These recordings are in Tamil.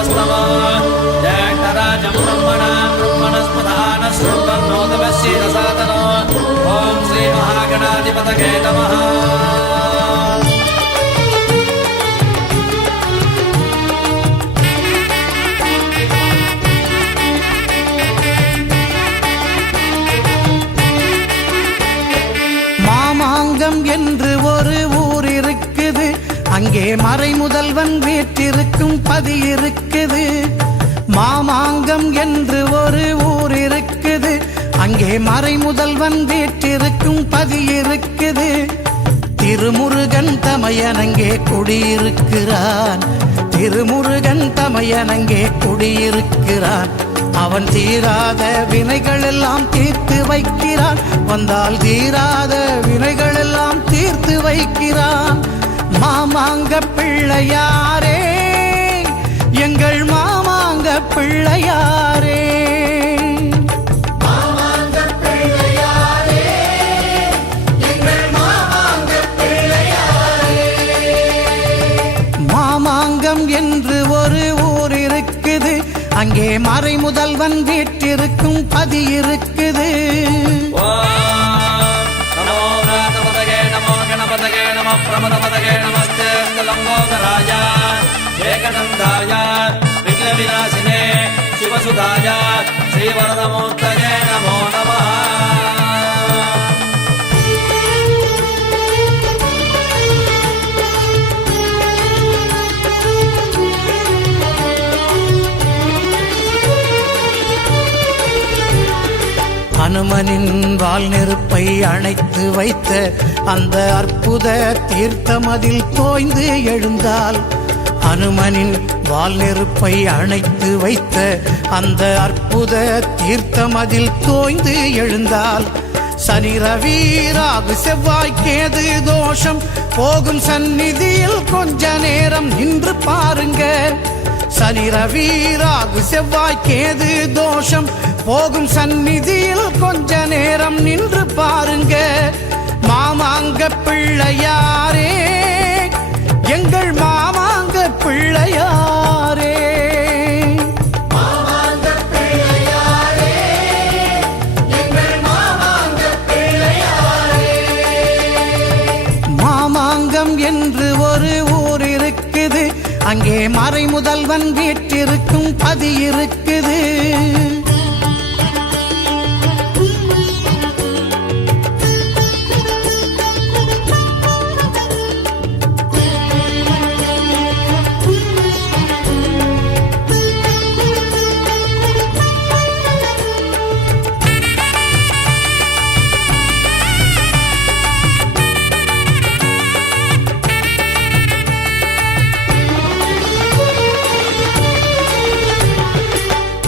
वस्तवो ज्येष्ठराजं ब्रह्मणस्पदान शृण्वन्नोतपश्येदसादनो ॐ श्रीमहागणाधिपतये नमः। மாமாங்கம் என்று ஒரு ஊர் இருக்குது, அங்கே மறை முதல்வன் வீற்றிருக்கும் பதி இருக்குது. மாமாங்கம் என்று ஒரு ஊர் இருக்குது, அங்கே மறை முதல்வன் வீற்றிருக்கும் பதி இருக்குது. திருமுருகன் தமையனங்கே குடியிருக்கிறான், திருமுருகன் தமையனங்கே குடியிருக்கிறான். அவன் தீராத வினைகள் எல்லாம் தீர்த்து வைக்கிறான், வந்தால் தீராத வினைகள் எல்லாம் தீர்த்து வைக்கிறான். மாமாங்க பிள்ளையாரே, எங்கள் மாமாங்க பிள்ளையாரே. மாமாங்கம் என்று ஒரு ஊர் இருக்குது, அங்கே மறை முதல்வன் வீற்றிருக்கும் பதி இருக்குது. नमो गणपतये नमः प्रमदपतये नमस्ते लंबोदराय एकदन्ताय विघ्नविनाशिने शिवसुधाय श्रीवरदमूर्तये नमो नमः। அனுமனின் வால் நெருப்பை அணைத்து வைத்த அந்த அற்புத தீர்த்தமதில் தோய்ந்து எழுந்தால், அனுமனின் வால் நெருப்பை அணைத்து வைத்த அந்த அற்புத தீர்த்தமதில் தோய்ந்து எழுந்தால், சனி ரவி ராகு செவ்வாய் கேது தோஷம் போகும் சந்நிதியில் கொஞ்ச நேரம் நின்று பாருங்க. சனி ரவி ராகு செவ்வாய் கேது தோஷம் போகும் சந்நிதியில் கொஞ்ச நேரம் நின்று பாருங்க. மாமாங்க பிள்ளையாரே, எங்கள் மாமாங்க பிள்ளையாரே. மாமாங்கம் என்று ஒரு ஊர் இருக்குது, அங்கே மறை முதல்வன் வீற்றிருக்கும் பதி இருக்குது.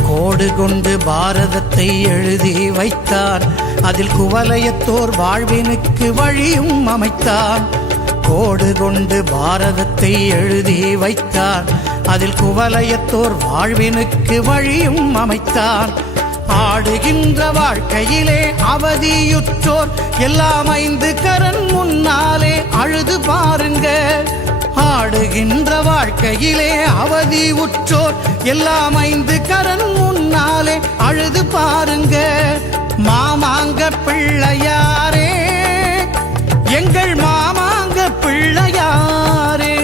கோடு கொண்டு பாரதத்தை எழுதி வைத்தார், அதில் குவலயத்தோர் வாழ்வினுக்கு வழியும் அமைத்தார். கோடு கொண்டு பாரதத்தை எழுதி வைத்தார், அதில் குவலயத்தோர் வாழ்வினுக்கு வழியும் அமைத்தார். ஆடுகின்ற வாழ்க்கையிலே அவதியுற்றோர் எல்லாம் ஐந்து கரன் முன்னாலே அழுது பாருங்க. ஆடுகின்ற வாழ்க்கையிலே அவதி உற்றோர் எல்லாம் ஐந்து கரன் முன்னாலே அழுது பாருங்க. மாமாங்க பிள்ளையாரே, எங்கள் மாமாங்க பிள்ளையாரே.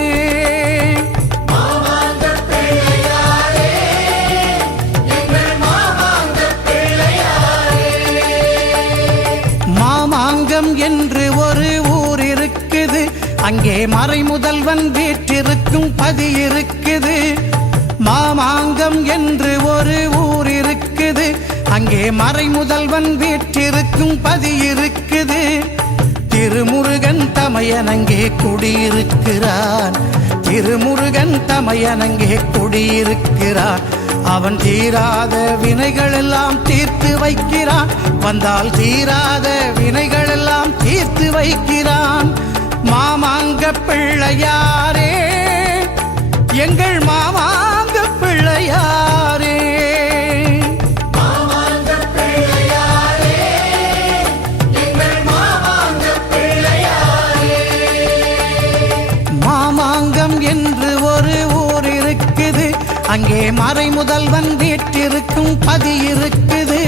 மாமாங்கம் என்று ஒரு ஊர் இருக்குது, அங்கே மறை முதல்வன் வீற்றிருக்கும் பதி இருக்குது. மாமாங்கம் என்று ஒரு ஊர் இருக்குது, அங்கே மறை முதல்வன் வீற்றிருக்கும் பதி இருக்குது. திருமுருகன் தமையனங்கே குடியிருக்கிறான், திருமுருகன் தமையனங்கே குடியிருக்கிறான். அவன் தீராத வினைகள் எல்லாம் தீர்த்து வைக்கிறான், வந்தால் தீராத வினைகள் எல்லாம் தீர்த்து வைக்கிறான். மாமாங்க பிள்ளையாரே, எங்கள் மாமாங்க பிள்ளையாரே. மாமாங்கம் என்று ஒரு ஊர் இருக்குது, அங்கே மறை முதல்வன் வீற்றிருக்கும் பதி இருக்குது